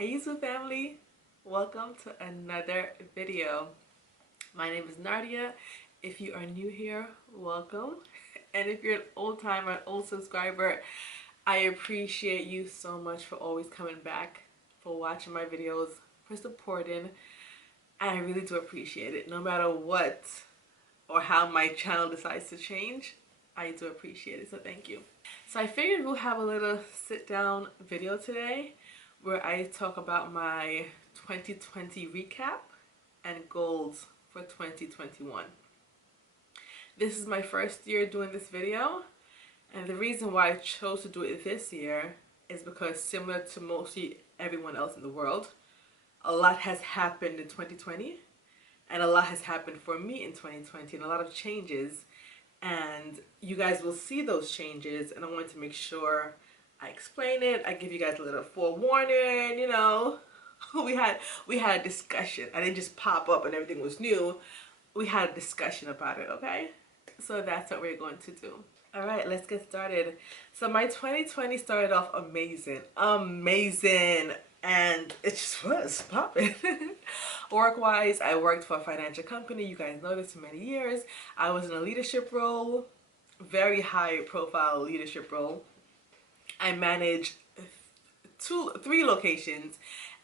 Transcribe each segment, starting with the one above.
Hey YouTube family, welcome to another video. My name is Nadia. If you are new here, welcome. And if you're an old timer, an old subscriber, I appreciate you so much for always coming back, for watching my videos, for supporting. I really do appreciate it. No matter what or how my channel decides to change, I do appreciate it, so thank you. So I figured we'll have a little sit down video today where I talk about my 2020 recap and goals for 2021. This is my first year doing this video, and the reason why I chose to do it this year is because, similar to mostly everyone else in the world, a lot has happened in 2020 and a lot has happened for me in 2020, and a lot of changes, and you guys will see those changes, and I want to make sure I explain it. I give you guys a little forewarning, you know. We had a discussion. I didn't just pop up and everything was new. We had a discussion about it, okay? So that's what we're going to do. All right, let's get started. So my 2020 started off amazing. And it just was popping. Work-wise, I worked for a financial company. You guys know this for many years. I was in a leadership role, very high profile leadership role. I managed three locations,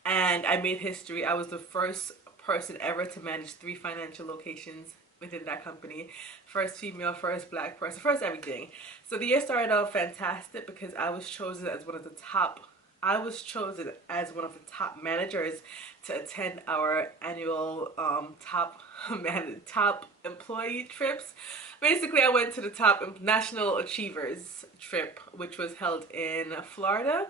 and I made history. I was the first person ever to manage 3 financial locations within that company. First female, first black person, first everything. So the year started out fantastic because I was chosen as one of the top managers to attend our annual top employee trips. Basically, I went to the top National Achievers trip, which was held in Florida,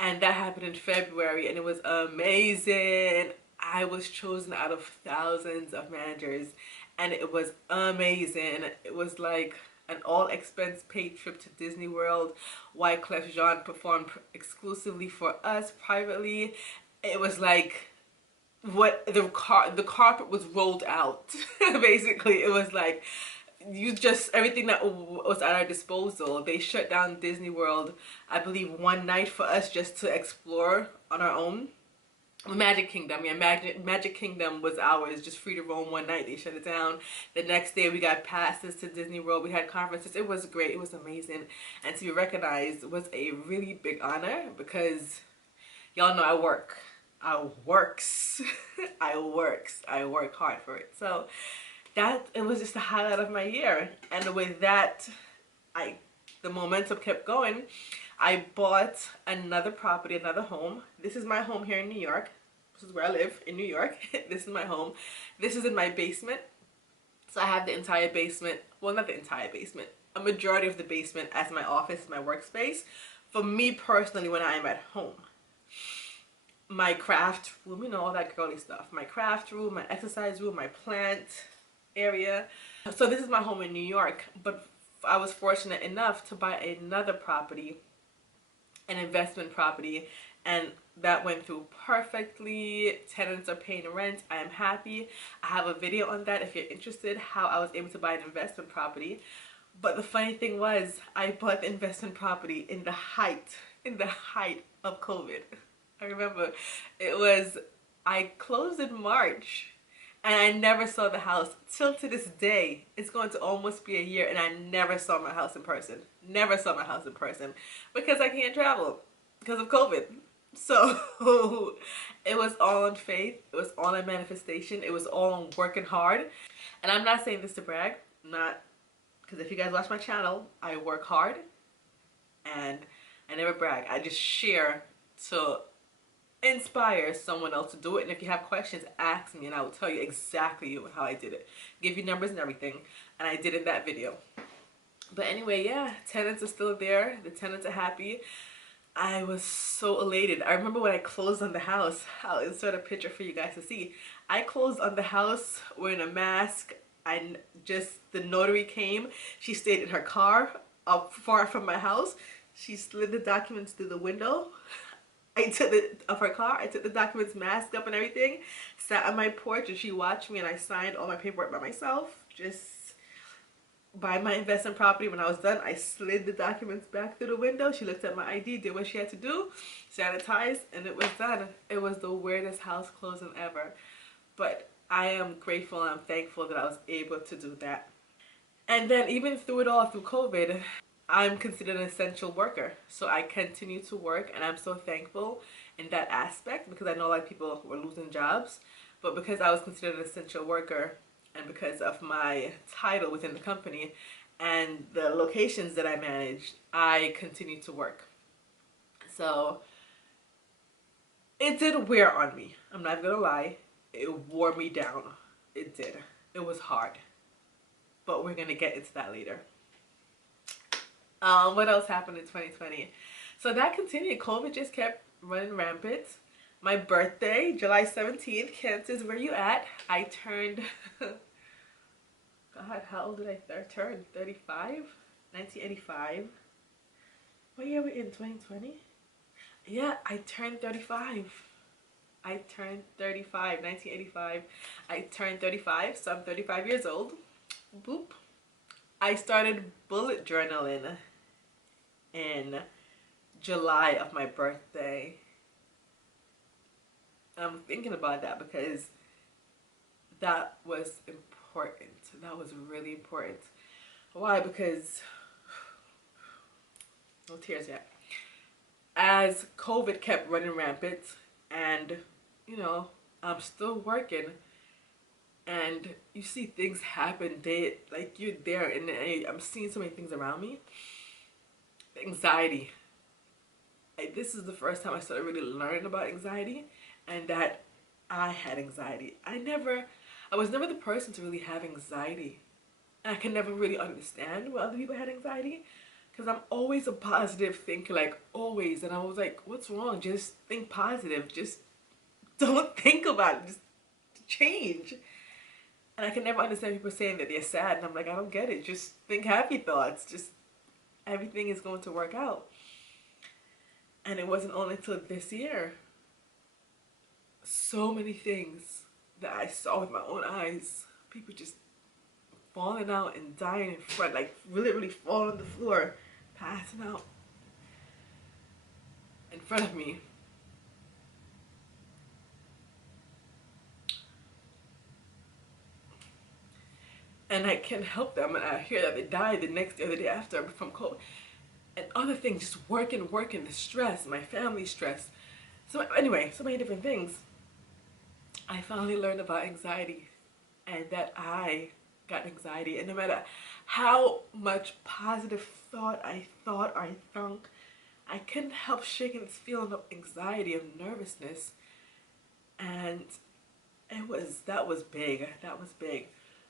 and that happened in February, and it was amazing. I was chosen out of thousands of managers, and it was amazing. It was like an all-expense paid trip to Disney World. Wyclef Jean performed exclusively for us privately. It was like what the carpet was rolled out. Basically, it was like everything that was at our disposal. They shut down Disney World, I believe, one night for us just to explore on our own. Magic Kingdom, yeah, Magic Kingdom was ours, just free to roam one night. They shut it down. The next day we got passes to Disney World. We had conferences. It was great. It was amazing. And to be recognized was a really big honor because y'all know I work hard for it. So it was just the highlight of my year. And with that, the momentum kept going. I bought another property, another home. This is my home here in New York. This is where I live, in New York. This is my home. This is in my basement. So I have the entire basement, well, not the entire basement, a majority of the basement as my office, my workspace. For me personally, when I am at home. My craft room, you know, all that girly stuff. My craft room, my exercise room, my plant area. So this is my home in New York, but I was fortunate enough to buy another property, an investment property, and that went through perfectly. Tenants are paying rent. I am happy. I have a video on that if you're interested, how I was able to buy an investment property. But the funny thing was, I bought the investment property in the height of COVID. I remember I closed in March, and I never saw the house till to this day. It's going to almost be a year, and I never saw my house in person. Never saw my house in person because I can't travel because of COVID. So it was all on faith. It was all on manifestation. It was all on working hard. And I'm not saying this to brag. Not because if you guys watch my channel, I work hard and I never brag. I just share to inspire someone else to do it. And if you have questions, ask me and I will tell you exactly how I did it, give you numbers and everything, and I did in that video. But anyway, yeah, tenants are still there. The tenants are happy. I was so elated. I remember when I closed on the house, I'll insert a picture for you guys to see. I closed on the house wearing a mask. The notary came. She stayed in her car up far from my house. She slid the documents through the window of her car. I took the documents, masked up and everything, sat on my porch, and she watched me, and I signed all my paperwork by myself. buy my investment property. When I was done, I slid the documents back through the window. She looked at my ID, did what she had to do, sanitized, and it was done. It was the weirdest house closing ever. But I am grateful and I'm thankful that I was able to do that. And then even through it all, through COVID, I'm considered an essential worker. So I continue to work, and I'm so thankful in that aspect, because I know a lot of people were losing jobs. But because I was considered an essential worker, and because of my title within the company and the locations that I managed, I continued to work. So it did wear on me. I'm not gonna lie. It wore me down. It did. It was hard. But we're gonna get into that later. What else happened in 2020? So that continued. COVID just kept running rampant. My birthday, July 17th, Kansas, where you at? I turned, God, how old did I turn? 35? 1985. What year are we in, 2020? Yeah, I turned 35. I turned 35, 1985. I turned 35, so I'm 35 years old. Boop. I started bullet journaling in July of my birthday. I'm thinking about that because that was important. That was really important. Why? Because, no tears yet. As COVID kept running rampant, and you know, I'm still working, and you see things happen like you're there, and I'm seeing so many things around me. Anxiety. This is the first time I started really learning about anxiety, and that I had anxiety. I was never the person to really have anxiety. And I can never really understand why other people had anxiety, because I'm always a positive thinker, like always. And I was like, what's wrong? Just think positive. Just don't think about it. Just change. And I can never understand people saying that they're sad. And I'm like, I don't get it. Just think happy thoughts. Just everything is going to work out. And it wasn't only until this year, so many things that I saw with my own eyes, people just falling out and dying in front, like really falling on the floor, passing out in front of me. And I can't help them, and I hear that they died the next day or the day after from COVID. And other things, just working, the stress, my family stress. So anyway, so many different things. I finally learned about anxiety, and that I got anxiety, and no matter how much positive thought I thunk, I couldn't help shaking this feeling of anxiety, of nervousness. And that was big.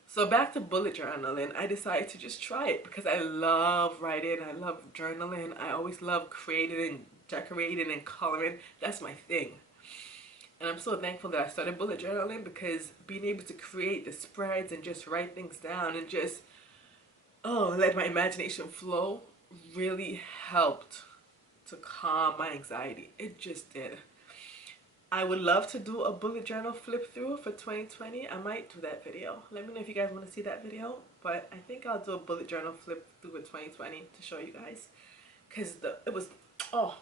So back to bullet journaling, I decided to just try it because I love writing, I love journaling, I always love creating and decorating and coloring. That's my thing. And I'm so thankful that I started bullet journaling, because being able to create the spreads and just write things down and just, let my imagination flow really helped to calm my anxiety. It just did. I would love to do a bullet journal flip through for 2020. I might do that video. Let me know if you guys want to see that video. But I think I'll do a bullet journal flip through for 2020 to show you guys. Because it was,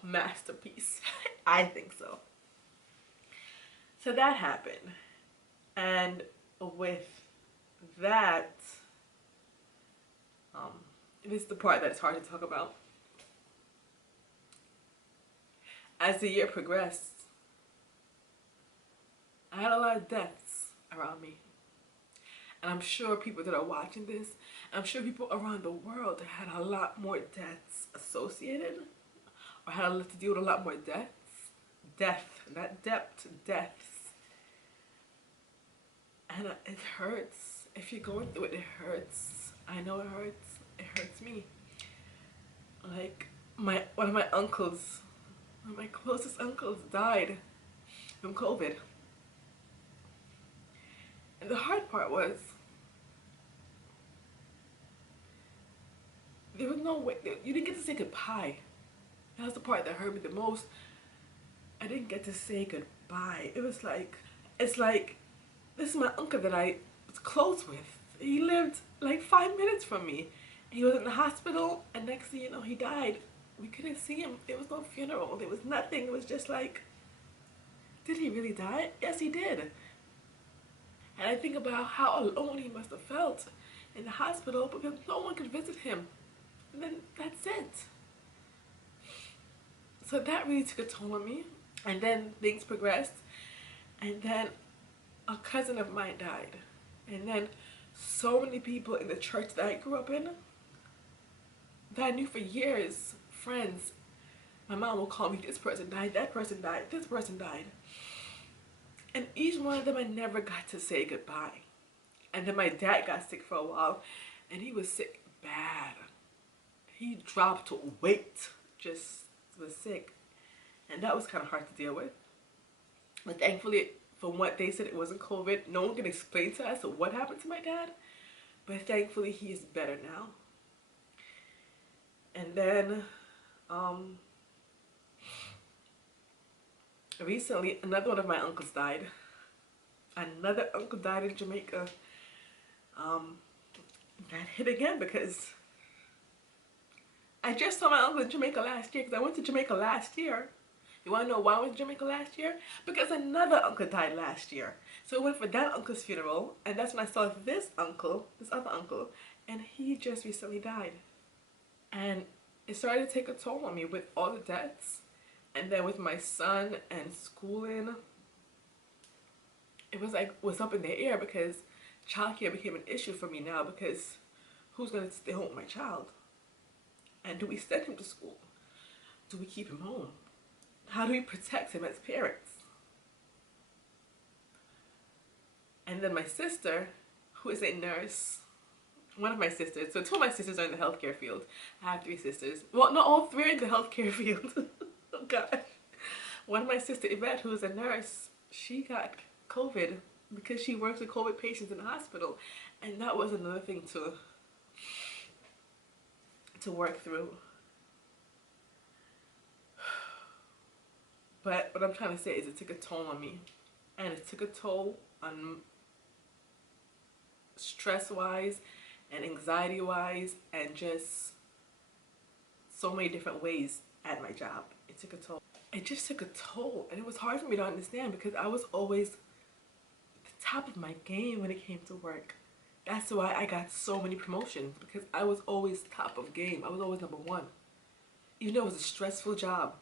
masterpiece. I think so. So that happened. And with that, this is the part that's hard to talk about. As the year progressed, I had a lot of deaths around me. And I'm sure people that are watching this, I'm sure people around the world had a lot more deaths associated, or had to deal with a lot more deaths. Death, not depth, deaths. And it hurts. If you're going through it, it hurts. I know it hurts. It hurts me. Like, one of my uncles, one of my closest uncles died from COVID. And the hard part was, there was no way, you didn't get to say goodbye. That was the part that hurt me the most. I didn't get to say goodbye. It's like, this is my uncle that I was close with. He lived like 5 minutes from me. He was in the hospital, and next thing you know, he died. We couldn't see him. There was no funeral. There was nothing. It was just like, did he really die? Yes, he did. And I think about how alone he must have felt in the hospital because no one could visit him. And then that's it. So that really took a toll on me. And then things progressed. And then a cousin of mine died. And then so many people in the church that I grew up in, that I knew for years, friends, my mom will call me, this person died, that person died, this person died. And each one of them I never got to say goodbye. And then my dad got sick for a while, and he was sick bad. He dropped weight, just was sick. And that was kind of hard to deal with. But thankfully, from what they said, it wasn't COVID. No one can explain to us what happened to my dad. But thankfully, he is better now. And then, recently, another one of my uncles died. Another uncle died in Jamaica. That hit again because I just saw my uncle in Jamaica last year because I went to Jamaica last year. You want to know why I went to Jamaica last year? Because another uncle died last year. So I went for that uncle's funeral, and that's when I saw this uncle, this other uncle, and he just recently died. And it started to take a toll on me with all the debts, and then with my son and schooling. It was like, what's up in the air because childcare became an issue for me now because who's going to stay home with my child? And do we send him to school? Do we keep him home? How do we protect him as parents? And then my sister, who is a nurse, one of my sisters, so two of my sisters are in the healthcare field. I have 3 sisters. Well, not all 3 are in the healthcare field. Oh God. One of my sister, Yvette, who is a nurse, she got COVID because she works with COVID patients in the hospital. And that was another thing to work through. But what I'm trying to say is it took a toll on me. And it took a toll on stress-wise and anxiety-wise and just so many different ways at my job. It took a toll. It just took a toll. And it was hard for me to understand because I was always at the top of my game when it came to work. That's why I got so many promotions because I was always top of game. I was always #1. Even though it was a stressful job,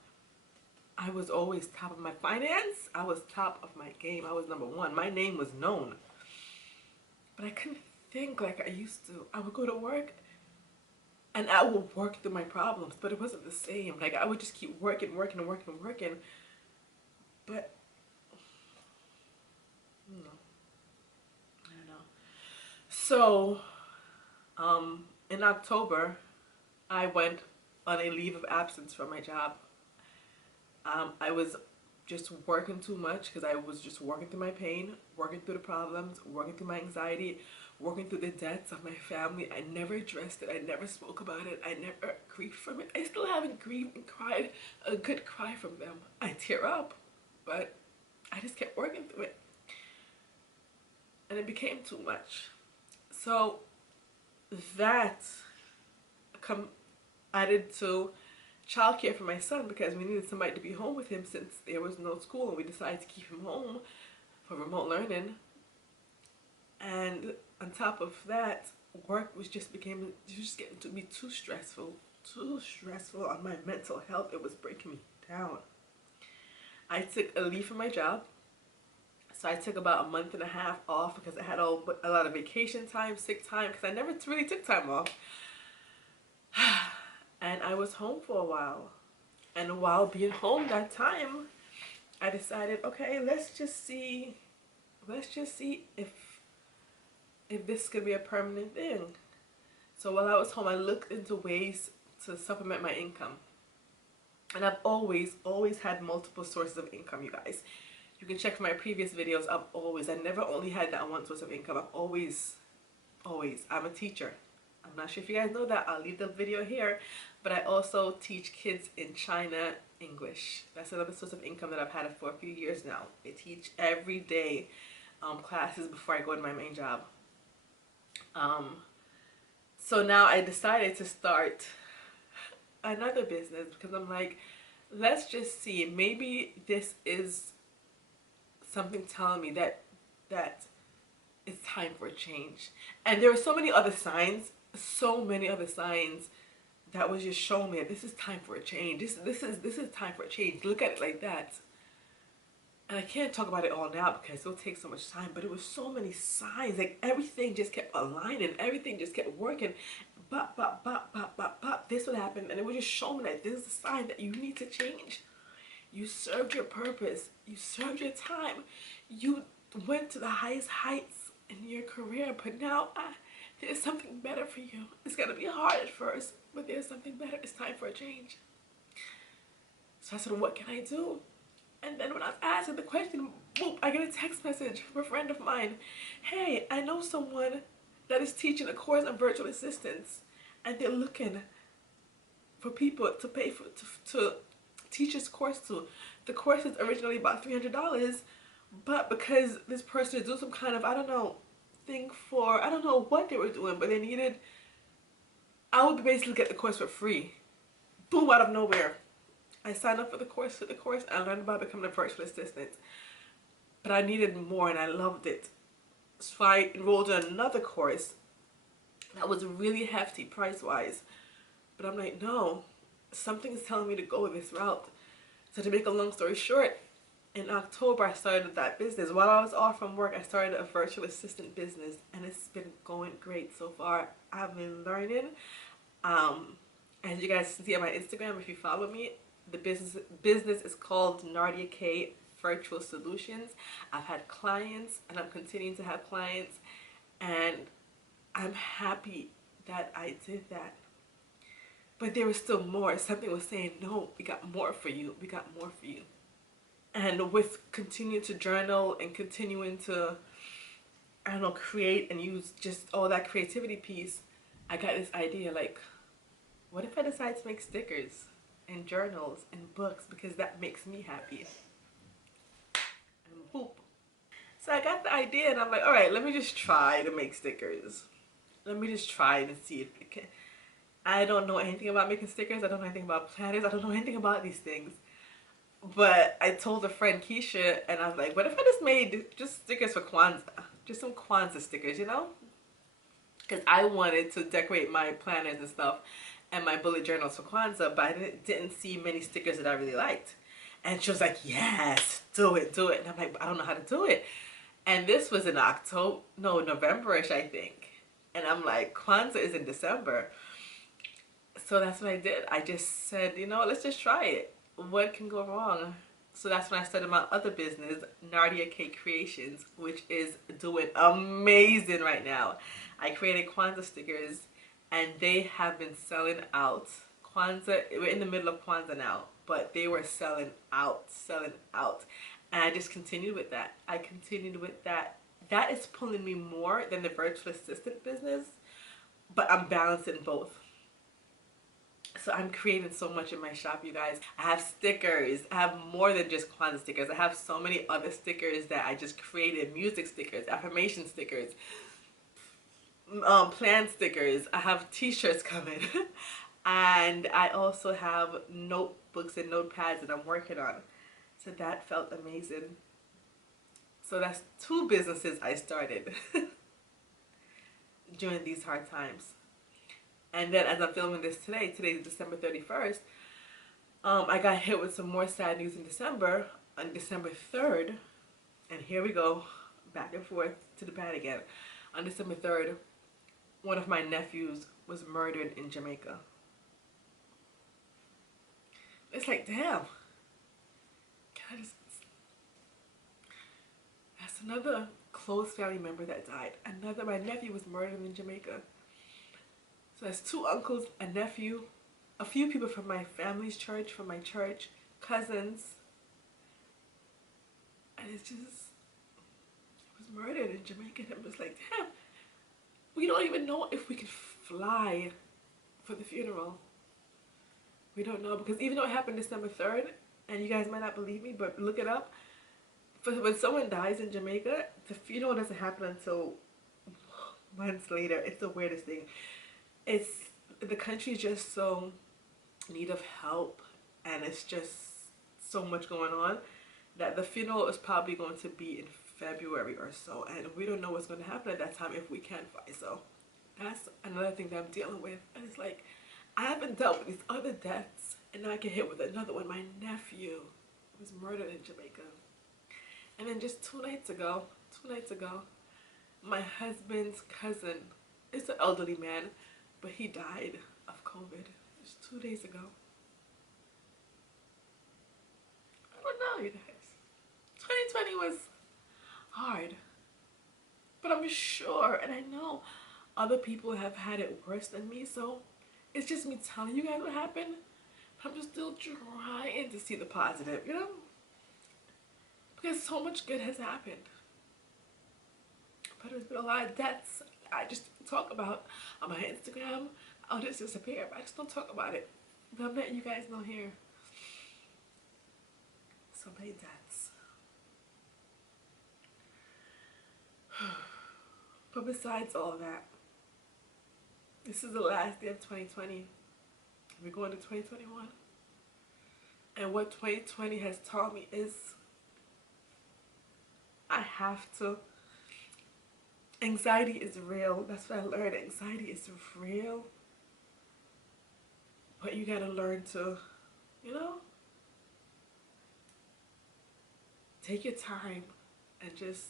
I was always top of my finance. I was top of my game. I was #1. My name was known. But I couldn't think like I used to. I would go to work and I would work through my problems, but it wasn't the same. Like I would just keep working. But, I don't know. So, in October, I went on a leave of absence from my job. I was just working too much because I was just working through my pain, working through the problems, working through my anxiety, working through the debts of my family. I never addressed it. I never spoke about it. I never grieved from it. I still haven't grieved and cried a good cry from them. I tear up, but I just kept working through it. And it became too much. So that added to childcare for my son because we needed somebody to be home with him since there was no school, and we decided to keep him home for remote learning. And on top of that, work was just getting to be too stressful on my mental health. It was breaking me down. I took a leave from my job. So I took about a month and a half off because I had a lot of vacation time, sick time, because I never really took time off. And I was home for a while. And while being home that time, I decided, okay, let's just see if this could be a permanent thing. So while I was home, I looked into ways to supplement my income. And I've always had multiple sources of income, you guys. You can check my previous videos. I never only had that one source of income. I'm a teacher. I'm not sure if you guys know that. I'll leave the video here. But I also teach kids in China English. That's another source of income that I've had for a few years now. I teach every day classes before I go to my main job. Um, so now I decided to start another business because I'm like, let's just see, maybe this is something telling me that it's time for a change. And there were so many other signs that was just showing me that this is time for a change. This is time for a change. Look at it like that. And I can't talk about it all now because it'll take so much time, but it was so many signs. Like everything just kept aligning, everything just kept working. This would happen, and it would just show me that this is a sign that you need to change. You served your purpose. You served your time. You went to the highest heights in your career, but now there's something better for you. It's gonna be hard at first, but there's something better. It's time for a change. So I said, what can I do? And then when I was asking the question, boop, I get a text message from a friend of mine. Hey, I know someone that is teaching a course on virtual assistants, and they're looking for people to pay for to teach this course to. The course is originally about $300, but because this person is doing some kind of, I don't know, thing for, I don't know what they were doing, but they needed, I would basically get the course for free. Boom, out of nowhere. I signed up for the course, and I learned about becoming a virtual assistant. But I needed more, and I loved it. So I enrolled in another course that was really hefty price-wise. But I'm like, no, something is telling me to go this route. So to make a long story short, in October I started that business. While I was off from work, I started a virtual assistant business, and it's been going great so far. I've been learning. As you guys can see on my Instagram, if you follow me, the business is called Nardia K Virtual Solutions. I've had clients, and I'm continuing to have clients, and I'm happy that I did that. But there was still more. Something was saying, no, we got more for you. We got more for you. And with continuing to journal and continuing to, I don't know, create and use just all that creativity piece, I got this idea, like, what if I decide to make stickers and journals and books, because that makes me happy? And boop. So I got the idea, and I'm like, all right, let me just try to make stickers. Let me just try and see if it can. I don't know anything about making stickers. I don't know anything about planners. I don't know anything about these things. But I told a friend, Keisha, and I was like, what if I just made just stickers for Kwanzaa? Just some Kwanzaa stickers, you know? Because I wanted to decorate my planners and stuff and my bullet journals for Kwanzaa, but I didn't see many stickers that I really liked. And she was like, yes, do it, do it. And I'm like, I don't know how to do it. And this was in November-ish, I think. And I'm like, Kwanzaa is in December. So that's what I did. I just said, you know, let's just try it. What can go wrong? So that's when I started my other business, Nardia K Creations, which is doing amazing right now. I created Kwanzaa stickers, and they have been selling out. Kwanzaa, we're in the middle of Kwanzaa now, but they were selling out. And I just continued with that. I continued with that. That is pulling me more than the virtual assistant business, but I'm balancing both. So I'm creating so much in my shop, you guys. I have stickers. I have more than just Kwanzaa stickers. I have so many other stickers that I just created. Music stickers, affirmation stickers, plan stickers. I have t-shirts coming. And I also have notebooks and notepads that I'm working on. So that felt amazing. So that's 2 businesses I started during these hard times. And then as I'm filming this today is December 31st, I got hit with some more sad news in December, on December 3rd, and here we go, back and forth to the pad again. On December 3rd, one of my nephews was murdered in Jamaica. It's like, damn. That's another close family member that died. My nephew was murdered in Jamaica. So that's 2 uncles, a nephew, a few people from my family's church, from my church, cousins. And it was murdered in Jamaica. And I'm just like, damn, we don't even know if we could fly for the funeral. We don't know, because even though it happened December 3rd, and you guys might not believe me, but look it up. When someone dies in Jamaica, the funeral doesn't happen until months later. It's the weirdest thing. It's the country's just so in need of help, and it's just so much going on that the funeral is probably going to be in February or so, and we don't know what's going to happen at that time if we can't fly. So that's another thing that I'm dealing with, and it's like I haven't dealt with these other deaths, and now I get hit with another one. My nephew was murdered in Jamaica, and then just two nights ago, my husband's cousin is an elderly man, but he died of COVID just 2 days ago. I don't know, you guys. 2020 was hard, but I'm sure, and I know other people have had it worse than me, so it's just me telling you guys what happened. But I'm just still trying to see the positive, you know, because so much good has happened, but there's been a lot of deaths I just talk about on my Instagram. I'll just disappear, but I just don't talk about it. But I'm letting you guys know here. So many deaths. But besides all that, this is the last day of 2020. We're going to 2021. And what 2020 has taught me is I have to. Anxiety is real. That's what I learned. Anxiety is real. But you gotta learn to, you know, take your time and just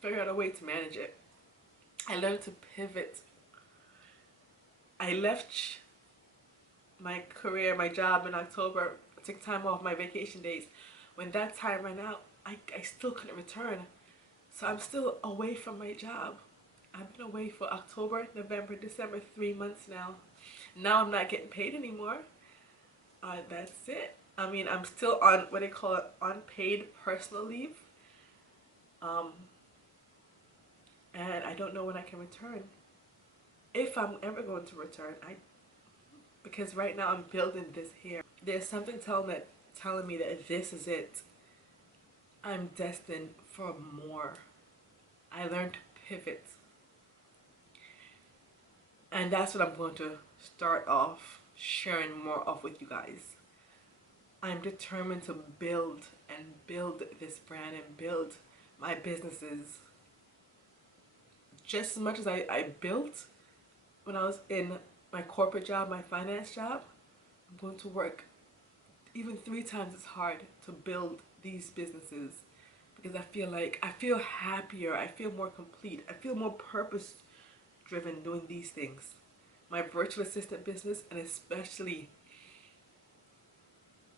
figure out a way to manage it. I learned to pivot. I left my career, my job in October. I took time off my vacation days. When that time ran out, I still couldn't return. So I'm still away from my job. I've been away for October, November, December, 3 months now. Now I'm not getting paid anymore. That's it. I mean, I'm still on what they call it, unpaid personal leave. And I don't know when I can return. If I'm ever going to return, because right now I'm building this here. There's something telling me that this is it. I'm destined for more. I learned to pivot. And that's what I'm going to start off sharing more of with you guys. I'm determined to build this brand and build my businesses just as much as I built when I was in my corporate job, my finance job. I'm going to work even 3 times as hard to build these businesses, because I feel happier, I feel more complete, I feel more purpose driven doing these things. My virtual assistant business, and especially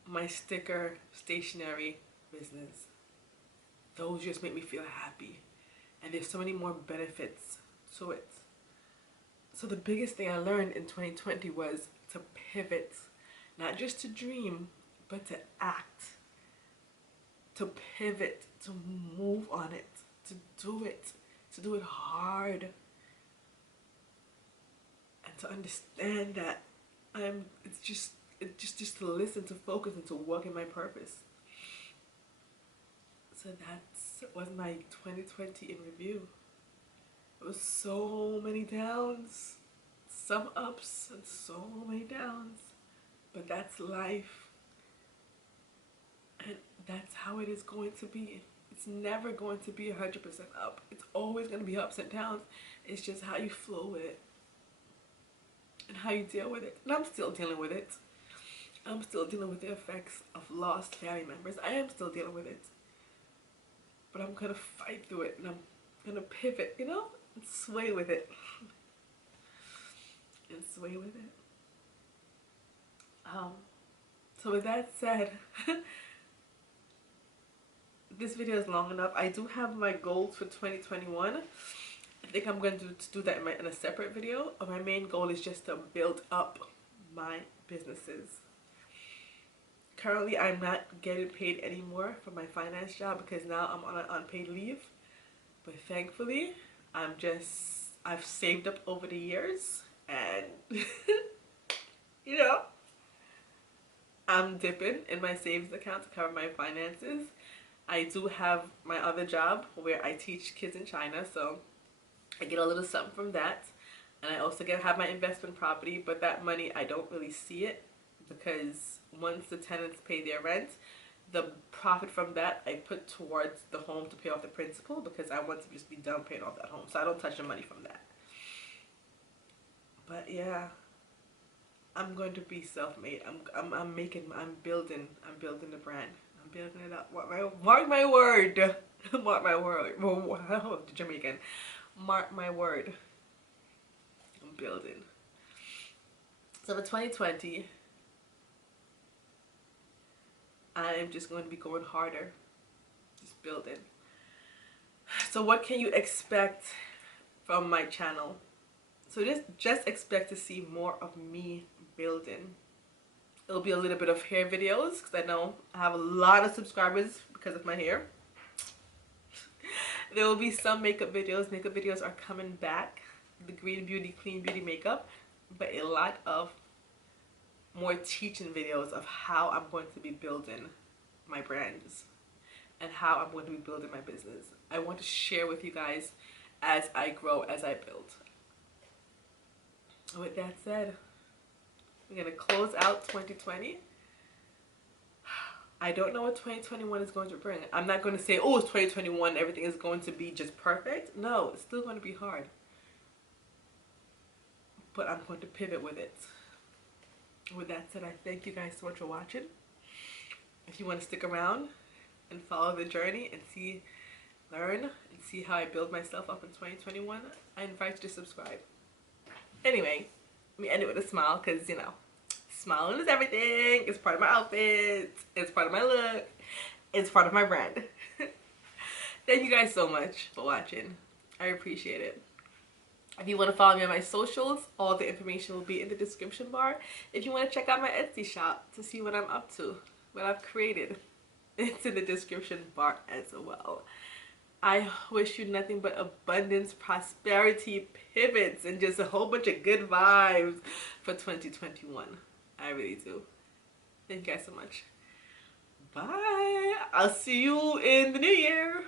my sticker stationery business, those just make me feel happy, and there's so many more benefits to it. So the biggest thing I learned in 2020 was to pivot, not just to dream, but to act, to pivot, to move on it, to do it hard, and to understand that it's just to listen, to focus, and to work in my purpose. So that was my 2020 in review. It was so many downs, some ups, and so many downs, but that's life, and that's how it is going to be. It's never going to be 100% up. It's always going to be ups and downs. It's just how you flow with it and how you deal with it. And I'm still dealing with it. I'm still dealing with the effects of lost family members. I am still dealing with it, but I'm going to fight through it, and I'm going to pivot, you know, and sway with it. And sway with it. So with that said, this video is long enough. I do have my goals for 2021. I think I'm going to do that in a separate video. My main goal is just to build up my businesses. Currently, I'm not getting paid anymore for my finance job because now I'm on an unpaid leave. But thankfully, I've saved up over the years, and you know, I'm dipping in my savings account to cover my finances. I do have my other job where I teach kids in China, so I get a little something from that. And I also have my investment property, but that money, I don't really see it, because once the tenants pay their rent, the profit from that I put towards the home to pay off the principal, because I want to just be done paying off that home. So I don't touch the money from that. But yeah, I'm going to be self-made. I'm building the brand. I'm building it up. Mark my word. Mark my word. Jamaican. Mark my word. I'm building. So for 2020, I'm just going to be going harder. Just building. So what can you expect from my channel? So just expect to see more of me building. It'll be a little bit of hair videos, because I know I have a lot of subscribers because of my hair. There will be some makeup videos. Makeup videos are coming back. The Green Beauty, Clean Beauty makeup. But a lot of more teaching videos of how I'm going to be building my brands and how I'm going to be building my business. I want to share with you guys as I grow, as I build. With that said, we're going to close out 2020. I don't know what 2021 is going to bring. I'm not going to say, oh, it's 2021, everything is going to be just perfect. No, it's still going to be hard. But I'm going to pivot with it. With that said, I thank you guys so much for watching. If you want to stick around and follow the journey and learn and see how I build myself up in 2021, I invite you to subscribe. Anyway, let me end it with a smile, because, you know, smiling is everything. It's part of my outfit. It's part of my look. It's part of my brand. Thank you guys so much for watching. I appreciate it. If you want to follow me on my socials, all the information will be in the description bar. If you want to check out my Etsy shop to see what I'm up to, what I've created, it's in the description bar as well. I wish you nothing but abundance, prosperity, pivots, and just a whole bunch of good vibes for 2021. I really do. Thank you guys so much. Bye. I'll see you in the new year.